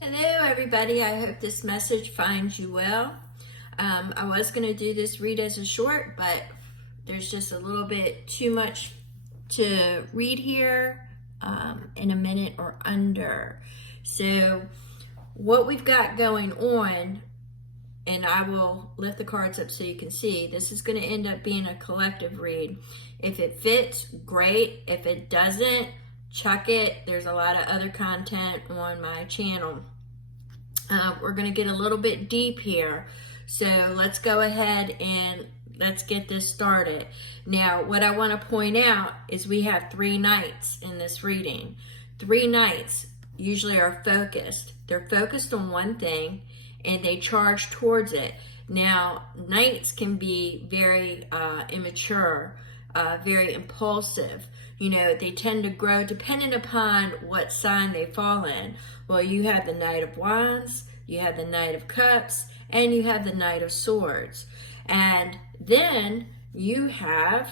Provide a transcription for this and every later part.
Hello everybody, I hope this message finds you well. I was going to do this read as a short, but there's just a little bit too much to read here in a minute or under. So what we've got going on, and I will lift the cards up so you can see, this is going to end up being a collective read. If it fits, great. If it doesn't, chuck it. There's a lot of other content on my channel. We're going to get a little bit deep here. So let's go ahead and let's get this started. Now, what I want to point out is we have 3 knights in this reading. 3 knights usually are focused. They're focused on one thing and they charge towards it. Now, knights can be very immature, very impulsive. You know, they tend to grow depending upon what sign they fall in. Well, you have the Knight of Wands, you have the Knight of Cups, and you have the Knight of Swords. And then you have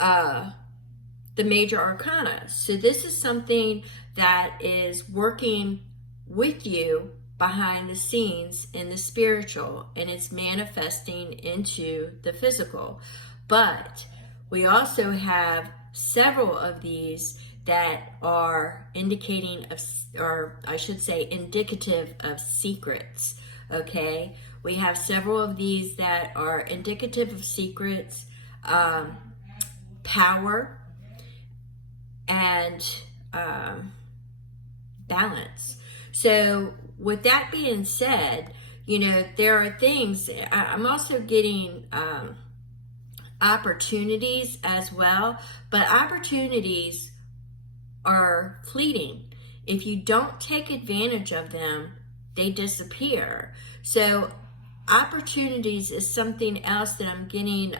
the Major Arcana. So this is something that is working with you behind the scenes in the spiritual, and it's manifesting into the physical. But we also have several of these that are indicating of, or I should say indicative of secrets, okay? We have several of these that are indicative of secrets, power, and balance. So with that being said, you know, there are things, I'm also getting opportunities as well, but opportunities are fleeting. If you don't take advantage of them, they disappear. So opportunities is something else that I'm getting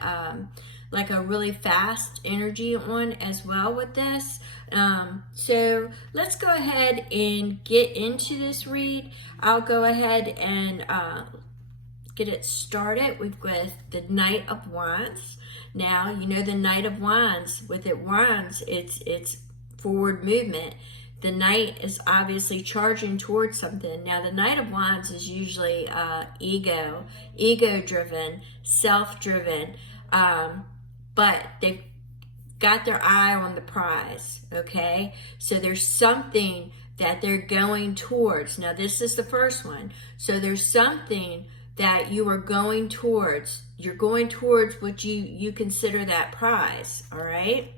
like a really fast energy on as well with this. So let's go ahead and get into this read. I'll go ahead and get it started with the Knight of Wands. Now, you know the Knight of Wands, with it wands, it's forward movement. The Knight is obviously charging towards something. Now, the Knight of Wands is usually ego-driven, self-driven, but they've got their eye on the prize, okay? So there's something that they're going towards. Now, this is the first one. So there's something that you are going towards. You're going towards what you consider that prize, all right?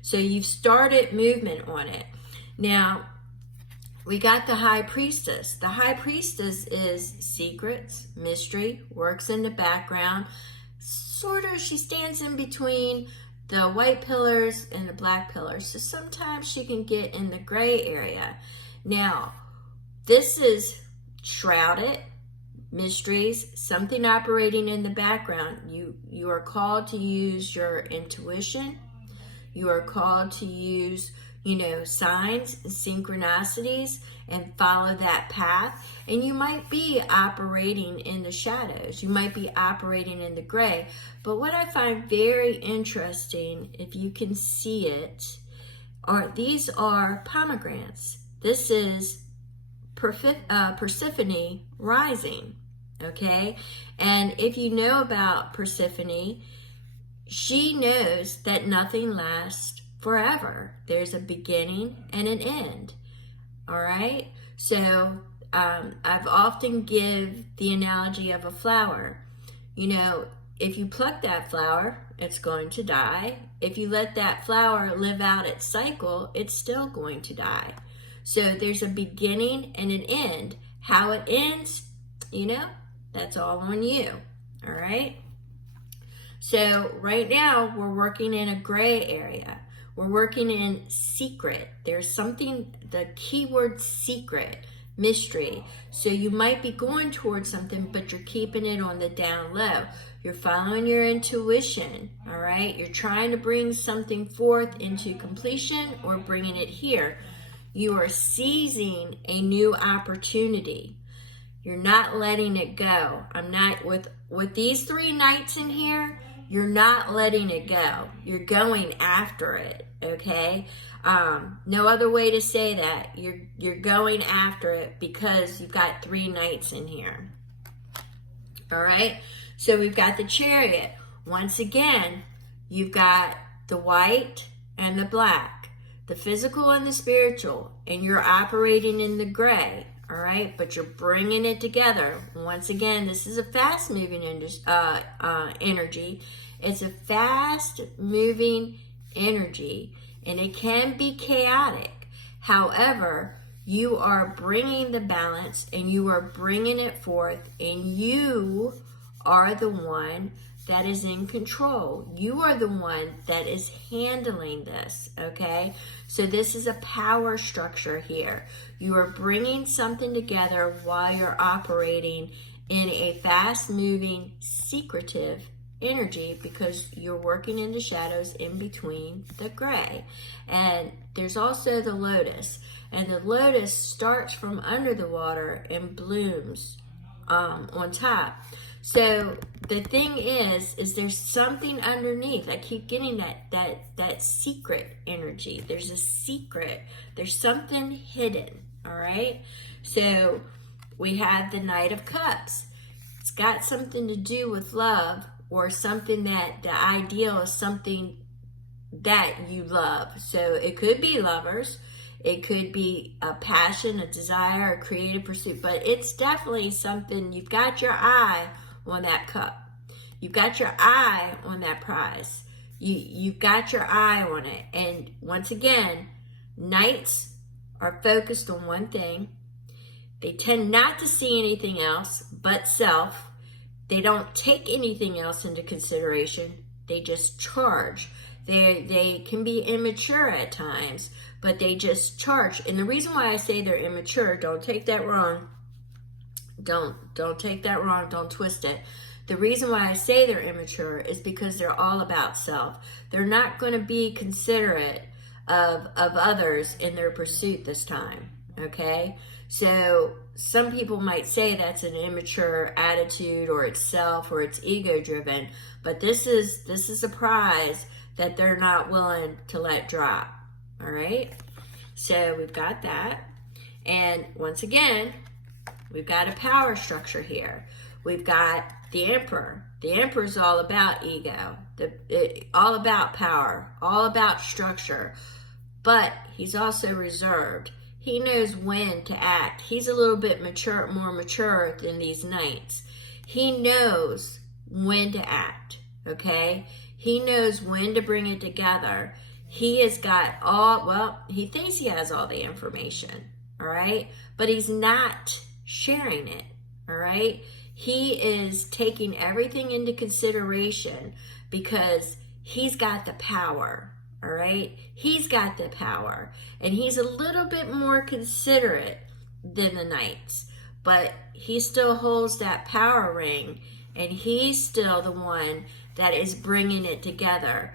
So you've started movement on it. Now, we got the High Priestess. The High Priestess is secrets, mystery, works in the background. Sort of, she stands in between the white pillars and the black pillars. So sometimes she can get in the gray area. Now, this is shrouded, mysteries, something operating in the background. You are called to use your intuition. You are called to use, you know, signs and synchronicities and follow that path. And you might be operating in the shadows. You might be operating in the gray. But what I find very interesting, if you can see it, these are pomegranates. This is Persephone rising, okay? And if you know about Persephone, she knows that nothing lasts forever. There's a beginning and an end, all right? So I've often give the analogy of a flower. You know, if you pluck that flower, it's going to die. If you let that flower live out its cycle, it's still going to die. So there's a beginning and an end. How it ends, you know, that's all on you, all right? So right now we're working in a gray area. We're working in secret. There's something, the keyword secret, mystery. So you might be going towards something, but you're keeping it on the down low. You're following your intuition, all right? You're trying to bring something forth into completion or bringing it here. You are seizing a new opportunity. You're not letting it go. I'm not, with these 3 knights in here, You're not letting it go. You're going after it, okay? No other way to say that. You're going after it because you've got 3 knights in here. All right? So we've got the Chariot. Once again, you've got the white and the black, the physical and the spiritual, and you're operating in the gray. All right, but you're bringing it together. Once again, this is a fast-moving energy. It's a fast-moving energy, and it can be chaotic. However, you are bringing the balance, and you are bringing it forth, and you are the one that is in control. You are the one that is handling this, okay? So this is a power structure here. You are bringing something together while you're operating in a fast-moving, secretive energy because you're working in the shadows in between the gray. And there's also the lotus. And the lotus starts from under the water and blooms on top. So the thing is there's something underneath. I keep getting that secret energy. There's a secret. There's something hidden, all right? So we have the Knight of Cups. It's got something to do with love, or something that the ideal is something that you love. So it could be lovers. It could be a passion, a desire, a creative pursuit, but it's definitely something. You've got your eye on that cup. You've got your eye on that prize. You've got your eye on it. And once again, knights are focused on one thing. They tend not to see anything else but self. They don't take anything else into consideration. They just charge. They can be immature at times, but they just charge. And the reason why I say they're immature, don't take that wrong. Don't take that wrong. Don't twist it. The reason why I say they're immature is because they're all about self. They're not going to be considerate of others in their pursuit this time, okay? So some people might say that's an immature attitude, or it's self, or it's ego-driven, but this is a prize that they're not willing to let drop, all right? So we've got that. And once again, we've got a power structure here. We've got the Emperor. The Emperor is all about ego, all about power, all about structure. But he's also reserved. He knows when to act. He's a little bit more mature than these knights. He knows when to act, okay? He knows when to bring it together. He has got he thinks he has all the information, all right? But he's not sharing it, all right? He is taking everything into consideration because he's got the power, all right? He's got the power, and he's a little bit more considerate than the knights, but he still holds that power ring, and he's still the one that is bringing it together.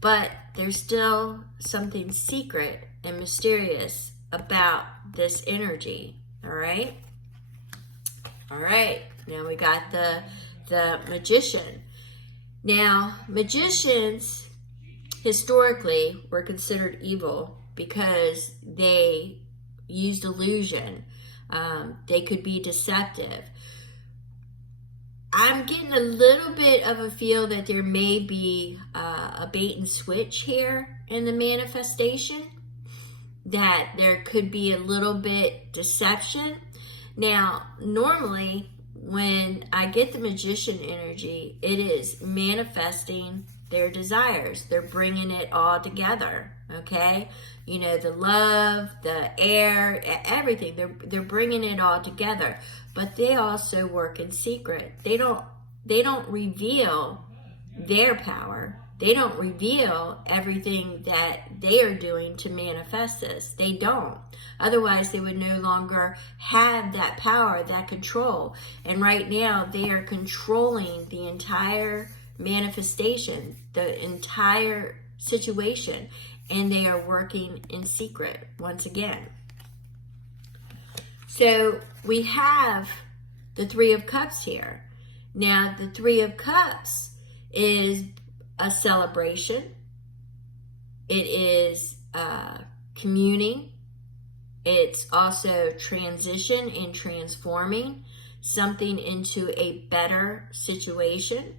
But there's still something secret and mysterious about this energy, all right? All right, now we got the Magician. Now, magicians historically were considered evil because they used illusion. They could be deceptive. I'm getting a little bit of a feel that there may be a bait and switch here in the manifestation, that there could be a little bit deception. Now, normally when I get the Magician energy, it is manifesting their desires. They're bringing it all together, okay? You know, the love, the air, everything. They're bringing it all together. But they also work in secret. They don't reveal their power. They don't reveal everything that they are doing to manifest this. They don't. Otherwise, they would no longer have that power, that control. And right now, they are controlling the entire manifestation, the entire situation, and they are working in secret once again. So we have the Three of Cups here. Now, the Three of Cups is a celebration. It is communing. It's also transition and transforming something into a better situation.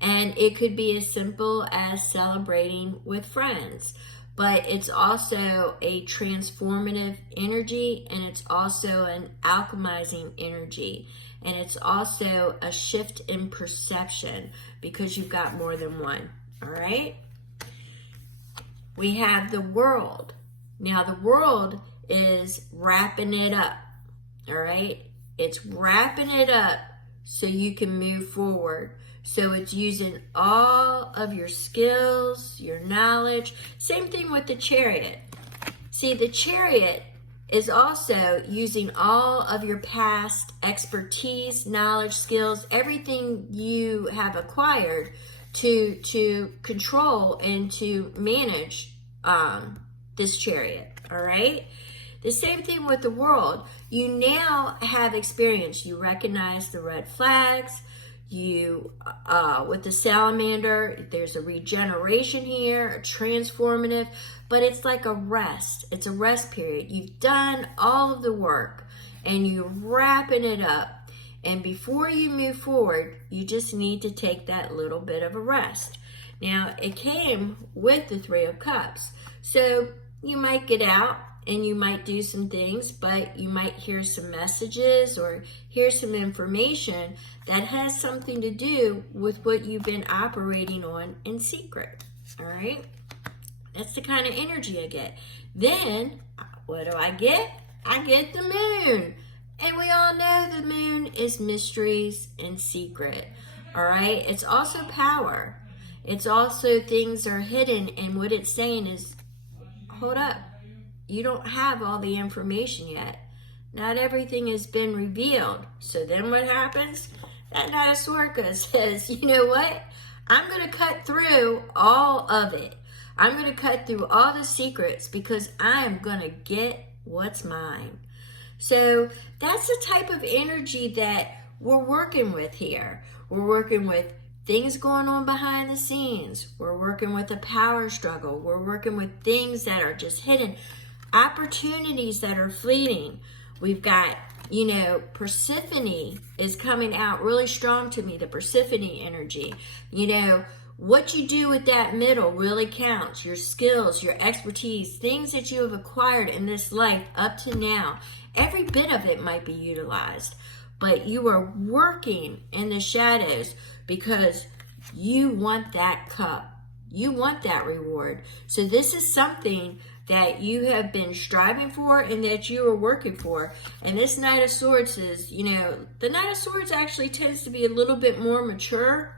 And it could be as simple as celebrating with friends. But it's also a transformative energy, and it's also an alchemizing energy. And it's also a shift in perception because you've got more than one. All right? We have the world. Now, the world is wrapping it up. All right? It's wrapping it up so you can move forward. So it's using all of your skills, your knowledge. Same thing with the chariot. See, the chariot is also using all of your past expertise, knowledge, skills, everything you have acquired to control and to manage this chariot, all right? The same thing with the world. You now have experience. You recognize the red flags. You, with the salamander, there's a regeneration here, a transformative, but it's like a rest. It's a rest period. You've done all of the work and you're wrapping it up. And before you move forward, you just need to take that little bit of a rest. Now, it came with the Three of Cups. So you might get out and you might do some things, but you might hear some messages or hear some information that has something to do with what you've been operating on in secret. All right? That's the kind of energy I get. Then, what do I get? I get the moon. And we all know the moon is mysteries and secret. All right? It's also power. It's also things are hidden. And what it's saying is, hold up. You don't have all the information yet. Not everything has been revealed. So then what happens? That Knight of Swords says, you know what? I'm going to cut through all of it. I'm going to cut through all the secrets because I am going to get what's mine. So that's the type of energy that we're working with here. We're working with things going on behind the scenes. We're working with a power struggle. We're working with things that are just hidden. Opportunities that are fleeting. We've got, Persephone is coming out really strong to me, the Persephone energy. What you do with that middle really counts. Your skills, your expertise, things that you have acquired in this life up to now. Every bit of it might be utilized, but you are working in the shadows because you want that cup. You want that reward. So this is something that you have been striving for and that you are working for. And this Knight of Swords is, the Knight of Swords actually tends to be a little bit more mature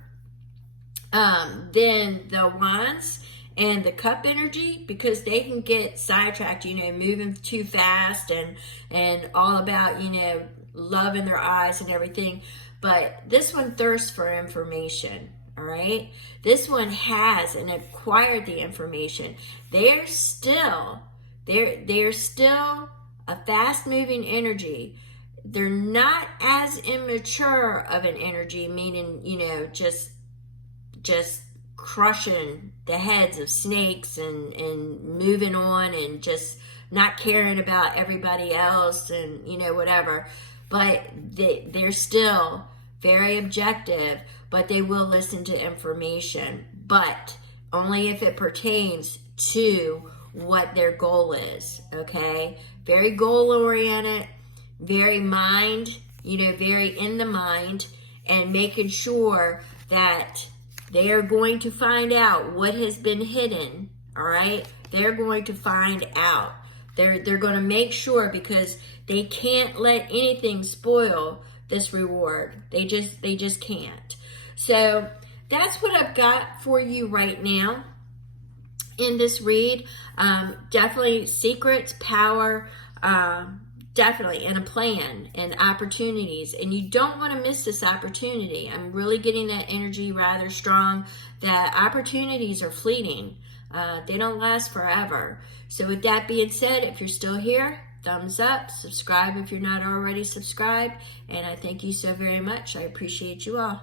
than the Wands and the Cup energy because they can get sidetracked, moving too fast and all about, love in their eyes and everything. But this one thirsts for information. All right. This one has and acquired the information. They're still a fast-moving energy. They're not as immature of an energy, meaning, just crushing the heads of snakes and moving on and just not caring about everybody else and, whatever. But they're still very objective, but they will listen to information, but only if it pertains to what their goal is, okay? Very goal-oriented, very mind, very in the mind, and making sure that they are going to find out what has been hidden, all right? They're going to find out. They're going to make sure because they can't let anything spoil this reward. They just can't. So that's what I've got for you right now in this read. Definitely secrets, power, definitely, and a plan and opportunities. And you don't want to miss this opportunity. I'm really getting that energy rather strong that opportunities are fleeting. They don't last forever. So with that being said, if you're still here, thumbs up, subscribe if you're not already subscribed. And I thank you so very much. I appreciate you all.